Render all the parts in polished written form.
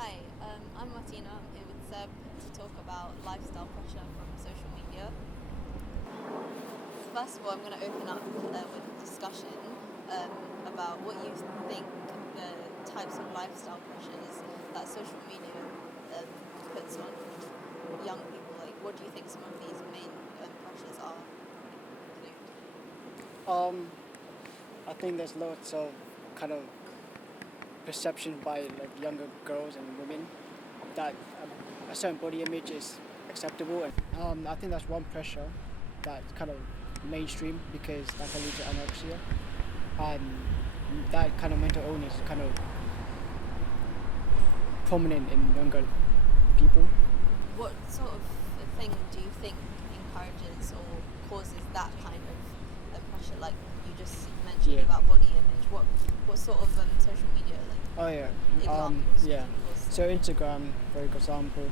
Hi, I'm Martina. I'm here with Seb to talk about lifestyle pressure from social media. First of all, I'm going to open up with a discussion about what you think the types of lifestyle pressures that social media um, puts on young people. Like, what do you think some of these main pressures are? Include? Um, I think there's lots of kind of perception by like younger girls and women that a certain body image is acceptable, and I think that's one pressure that's kind of mainstream because that can lead to anorexia, and that kind of mental illness is kind of prominent in younger people. What sort of thing do you think encourages or causes that kind of pressure? Like you just mentioned Yeah. about body image. What sort of social media Oh yeah. examples Yeah. can cause? So Instagram, for example,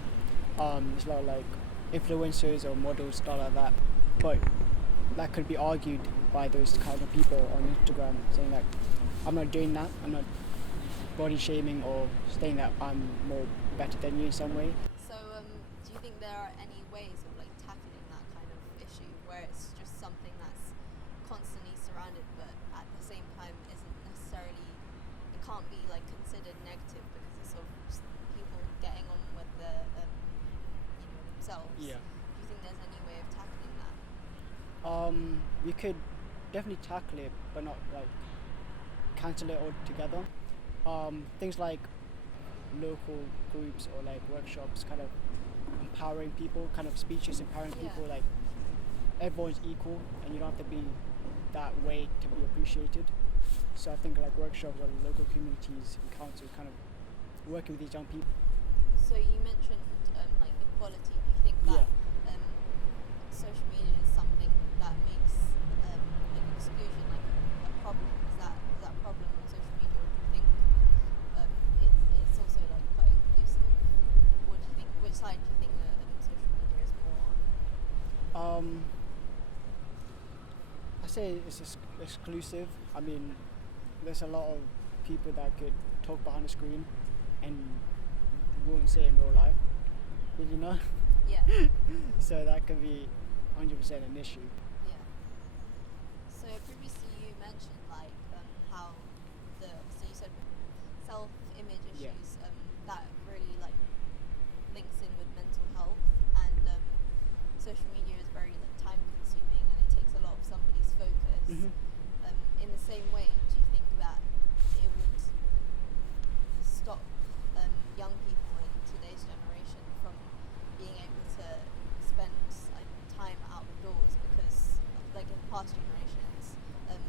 there's a lot of like influencers or models, stuff like that. But that could be argued by those kind of people on Instagram, saying like, I'm not doing that. I'm not body shaming or saying that I'm more better than you in some way. So, do you think there are any ways of like tackling that kind of issue where it's just something that's constantly surrounded, but at the same time isn't necessarily, it can't be like considered negative because it's sort of just people getting on with themselves. Yeah. Do you think there's any way of tackling that? We could definitely tackle it, but not like cancel it altogether. Things like local groups or like workshops, kind of empowering people, kind of speeches empowering Yeah. people, like everyone's equal and you don't have to be that way to be appreciated. So I think like workshops or local communities and councils kind of working with these young people. So you mentioned like equality. Do you think that social media is something that makes like exclusion like a problem? Is that a problem on social media, or do you think it's also like quite inclusive? What do you think? Which side do you think social media is more on? I say it's exclusive. I mean, there's a lot of people that could talk behind the screen and won't say in real life. Did you know? Yeah. So that could be 100% an issue. Yeah. So previously you mentioned like how so you said self-image Yeah. issues that really like links in with mental health, and social media is very like time consuming and it takes a lot of somebody's focus. Mhm. In the same way, do you think that it would stop young people in today's generation from being able to spend like time outdoors, because like in past generations,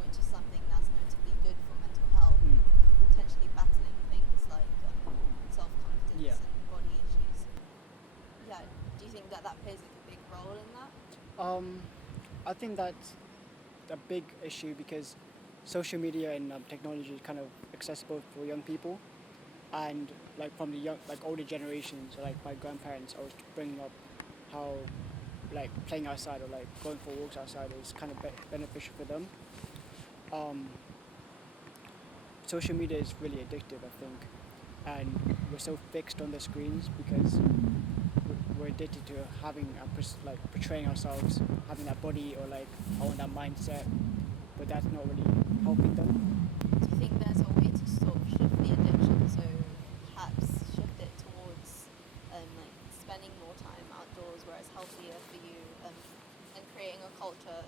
which is something that's notably good for mental health, Mm. potentially battling things like self-confidence Yeah. and body issues. Yeah, do you think that plays like a big role in that? I think that's a big issue because social media and technology is kind of accessible for young people, and like from the young, like older generations, or like my grandparents, I was bringing up how like playing outside or like going for walks outside is kind of beneficial for them. Um, Social media is really addictive, I think, and we're so fixed on the screens because we're addicted to having like portraying ourselves, having that body or like I want that mindset, but that's not really helping them. Do you think there's a way to sort of shift the addiction, so perhaps shift it towards like spending more time outdoors where it's healthier for you, and creating a culture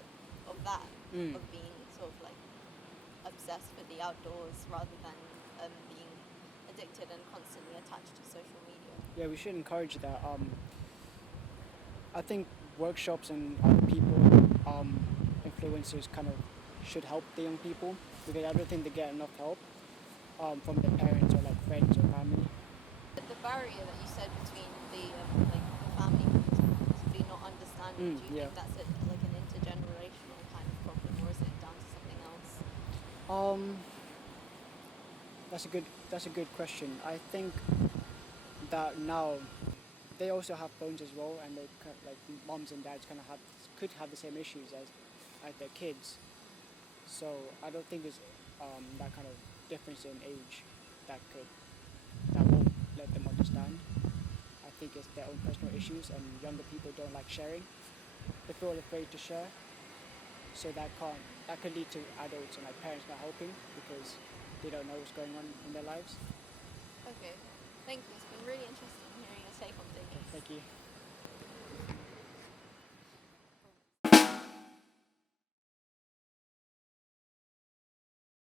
of that, Mm. of being sort of like obsessed with the outdoors rather than being addicted and constantly attached to social media? Yeah, we should encourage that. I think workshops and people, influencers, kind of should help the young people because I don't think they get enough help from their parents or like friends or family. The barrier that you said between like the family possibly not understanding, do you Yeah. think that's like an intergenerational kind of problem, or is it down to something else? Um, that's a good question. I think that now they also have phones as well, and they like moms and dads kind of could have the same issues as their kids. So I don't think there's that kind of difference in age that won't let them understand. their own personal issues, and younger people don't like sharing. They feel afraid to share, so that could lead to adults and like parents not helping because they don't know what's going on in their lives. Okay, thank you. It's been really interesting hearing your take on things. Okay, thank you.